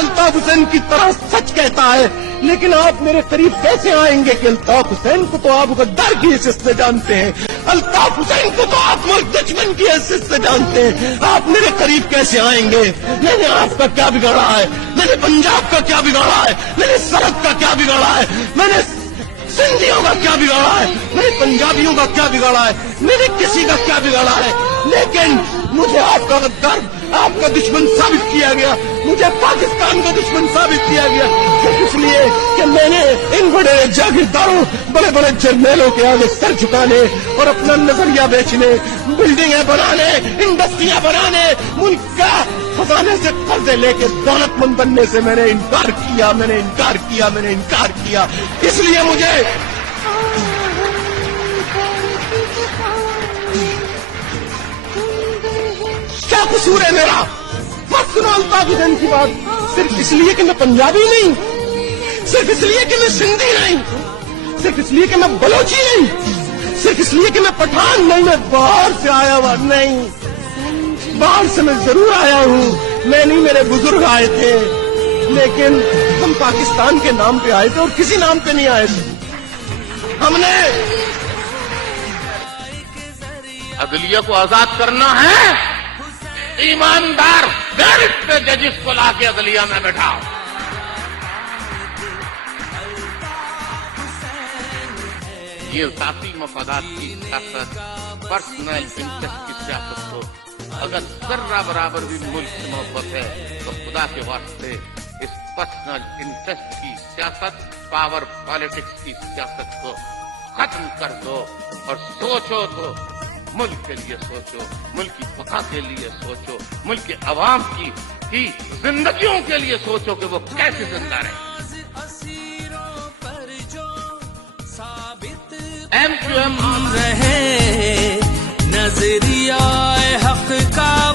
الطاف حسین کی طرح سچ کہتا ہے، لیکن آپ میرے قریب کیسے آئیں گے کہ الطاف حسین کو تو آپ غدار کی حیثیت سے جانتے ہیں، الطاف حسین کو تو آپ ملک دشمن کی حیثیت سے جانتے ہیں، آپ میرے قریب کیسے آئیں گے؟ میں نے آپ کا کیا بگاڑا ہے؟ میں نے پنجاب کا کیا بگاڑا ہے؟ میں نے سرحد کا کیا بگاڑا ہے؟ میں نے سندھیوں کا کیا بگاڑا ہے؟ میں نے پنجابیوں کا کیا بگاڑا ہے؟ میں نے کسی کا کیا بگاڑا ہے؟ لیکن مجھے آپ کا غدار، آپ کا دشمن ثابت کیا گیا، مجھے پاکستان کا دشمن ثابت کیا گیا، صرف اس لیے کہ میں نے ان بڑے جاگیرداروں، بڑے بڑے جرنیلوں کے آگے سر جھکانے اور اپنا نظریہ بیچنے، بلڈنگیں بنانے، انڈسٹریاں بنانے، ملک کا خزانے سے قرضے لے کے دولت مند بننے سے میں نے انکار کیا، میں نے انکار کیا، میں نے انکار کیا۔ اس لیے مجھے کیا قصور ہے میرا؟ مت سنو الطاف حسین کی بات، صرف اس لیے کہ میں پنجابی نہیں، صرف اس لیے کہ میں سندھی نہیں، صرف اس لیے کہ میں بلوچی نہیں، صرف اس لیے کہ میں پٹھان نہیں، میں باہر سے آیا ہوا نہیں، باہر سے میں ضرور آیا ہوں، میں نہیں، میرے بزرگ آئے تھے، لیکن ہم پاکستان کے نام پہ آئے تھے اور کسی نام پہ نہیں آئے تھے۔ ہم نے عدلیہ کو آزاد کرنا ہے، ایماندار میرٹ پہ ججز کو لا کے عدلیہ میں بیٹھاؤ۔ یہ ذاتی مفادات کی سیاست، پرسنل انٹرسٹ کی سیاست کو اگر ذرہ برابر بھی ملک سے محبت ہے تو خدا کے واسطے اس پرسنل انٹرسٹ کی سیاست، پاور پالیٹکس کی سیاست کو ختم کر دو اور سوچو تو ملک کے لیے سوچو، ملک کی بقا کے لیے سوچو، ملک کے عوام کی زندگیوں کے لیے سوچو کہ وہ کیسے زندہ رہے۔ ایم کیو ایم رہے نظریہ حق کا